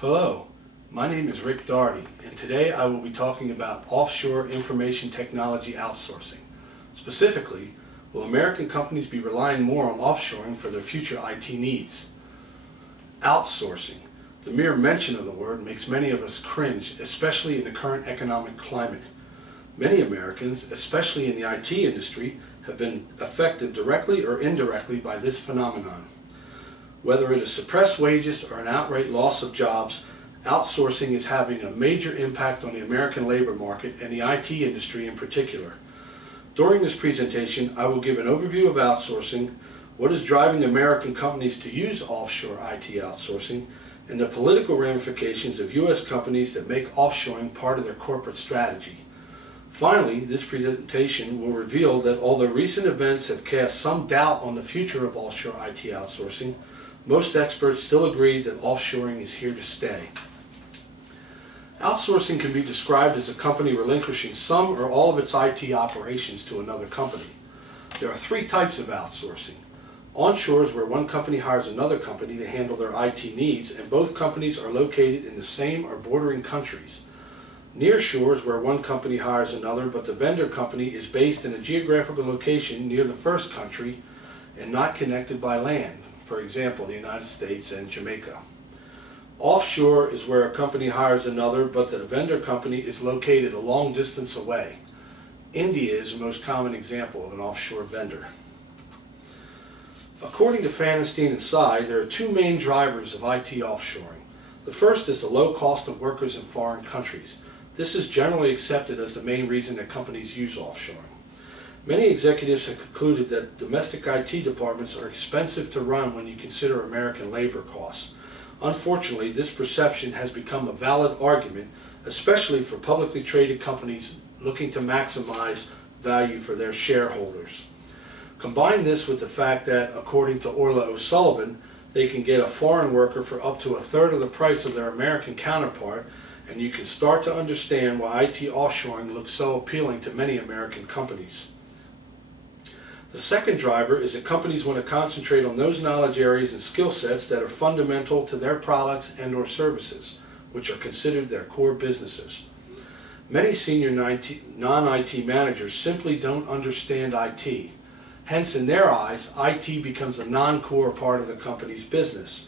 Hello, my name is Rick Doherty, and today I will be talking about offshore information technology outsourcing. Specifically, will American companies be relying more on offshoring for their future IT needs? Outsourcing. The mere mention of the word makes many of us cringe, especially in the current economic climate. Many Americans, especially in the IT industry, have been affected directly or indirectly by this phenomenon. Whether it is suppressed wages or an outright loss of jobs, outsourcing is having a major impact on the American labor market and the IT industry in particular. During this presentation, I will give an overview of outsourcing, what is driving American companies to use offshore IT outsourcing, and the political ramifications of U.S. companies that make offshoring part of their corporate strategy. Finally, this presentation will reveal that although recent events have cast some doubt on the future of offshore IT outsourcing, most experts still agree that offshoring is here to stay. Outsourcing can be described as a company relinquishing some or all of its IT operations to another company. There are three types of outsourcing. Onshore is where one company hires another company to handle their IT needs, and both companies are located in the same or bordering countries. Nearshore is where one company hires another, but the vendor company is based in a geographical location near the first country and not connected by land. For example, the United States and Jamaica. Offshore is where a company hires another, but the vendor company is located a long distance away. India is the most common example of an offshore vendor. According to Fanestein and Sy, there are two main drivers of IT offshoring. The first is the low cost of workers in foreign countries. This is generally accepted as the main reason that companies use offshoring. Many executives have concluded that domestic IT departments are expensive to run when you consider American labor costs. Unfortunately, this perception has become a valid argument, especially for publicly traded companies looking to maximize value for their shareholders. Combine this with the fact that, according to Orla O'Sullivan, they can get a foreign worker for up to a third of the price of their American counterpart, and you can start to understand why IT offshoring looks so appealing to many American companies. The second driver is that companies want to concentrate on those knowledge areas and skill sets that are fundamental to their products and or services, which are considered their core businesses. Many senior non-IT managers simply don't understand IT. Hence, in their eyes, IT becomes a non-core part of the company's business.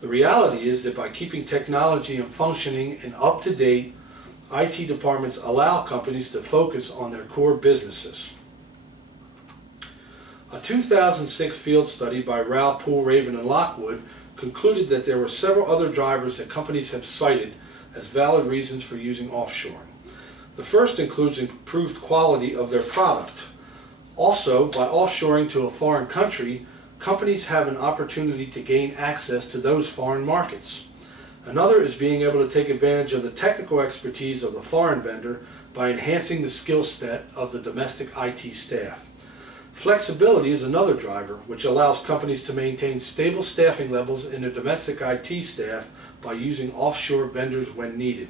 The reality is that by keeping technology and functioning and up-to-date, IT departments allow companies to focus on their core businesses. A 2006 field study by Rao, Poole, Raven, and Lockwood concluded that there were several other drivers that companies have cited as valid reasons for using offshoring. The first includes improved quality of their product. Also, by offshoring to a foreign country, companies have an opportunity to gain access to those foreign markets. Another is being able to take advantage of the technical expertise of the foreign vendor by enhancing the skill set of the domestic IT staff. Flexibility is another driver, which allows companies to maintain stable staffing levels in their domestic IT staff by using offshore vendors when needed.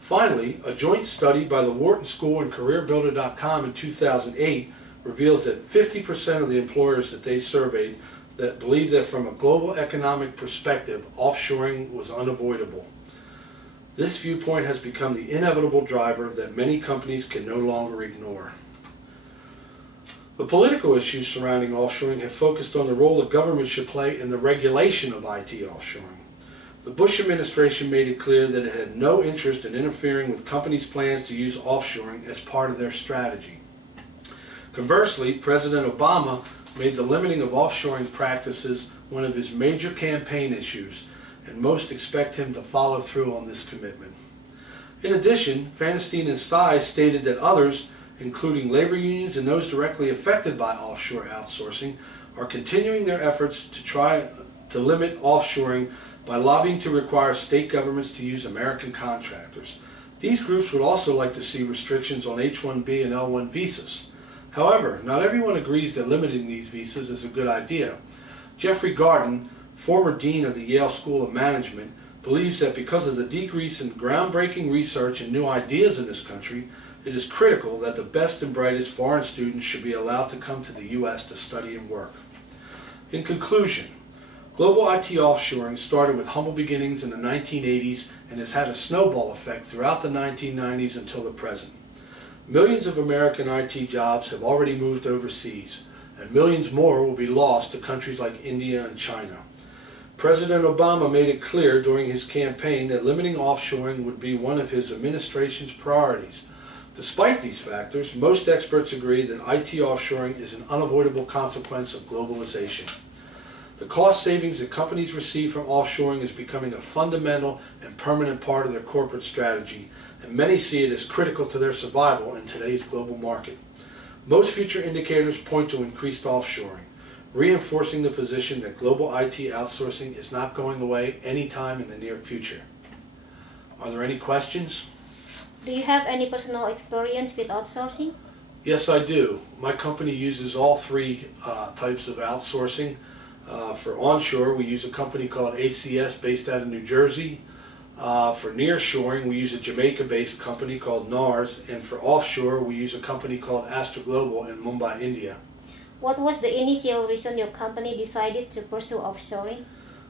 Finally, a joint study by the Wharton School and CareerBuilder.com in 2008 reveals that 50% of the employers that they surveyed that believed that from a global economic perspective, offshoring was unavoidable. This viewpoint has become the inevitable driver that many companies can no longer ignore. The political issues surrounding offshoring have focused on the role the government should play in the regulation of IT offshoring. The Bush administration made it clear that it had no interest in interfering with companies' plans to use offshoring as part of their strategy. Conversely, President Obama made the limiting of offshoring practices one of his major campaign issues, and most expect him to follow through on this commitment. In addition, Fanestein and Sy stated that others, including labor unions and those directly affected by offshore outsourcing, are continuing their efforts to try to limit offshoring by lobbying to require state governments to use American contractors. These groups would also like to see restrictions on H-1B and L-1 visas. However, not everyone agrees that limiting these visas is a good idea. Jeffrey Garden, former dean of the Yale School of Management, believes that because of the decrease in groundbreaking research and new ideas in this country, it is critical that the best and brightest foreign students should be allowed to come to the U.S. to study and work. In conclusion, Global IT offshoring started with humble beginnings in the 1980s and has had a snowball effect throughout the 1990s until the present. Millions of American IT jobs have already moved overseas, and millions more will be lost to countries like India and China. President Obama made it clear during his campaign that limiting offshoring would be one of his administration's priorities. Despite these factors, most experts agree that IT offshoring is an unavoidable consequence of globalization. The cost savings that companies receive from offshoring is becoming a fundamental and permanent part of their corporate strategy, and many see it as critical to their survival in today's global market. Most future indicators point to increased offshoring, reinforcing the position that global IT outsourcing is not going away anytime in the near future. Are there any questions? Do you have any personal experience with outsourcing? Yes, I do. My company uses all three types of outsourcing. For onshore, we use a company called ACS based out of New Jersey. For nearshoring, we use a Jamaica-based company called NARS. And for offshore, we use a company called Astra Global in Mumbai, India. What was the initial reason your company decided to pursue offshoring?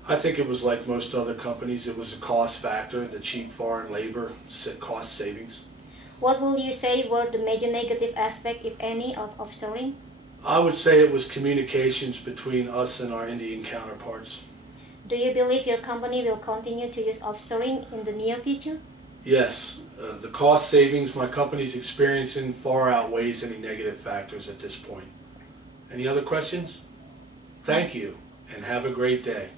I think it was like most other companies. It was a cost factor, the cheap foreign labor, cost savings. What will you say were the major negative aspects, if any, of offshoring? I would say it was communications between us and our Indian counterparts. Do you believe your company will continue to use offshoring in the near future? Yes. The cost savings my company is experiencing far outweighs any negative factors at this point. Any other questions? Thank you, and have a great day.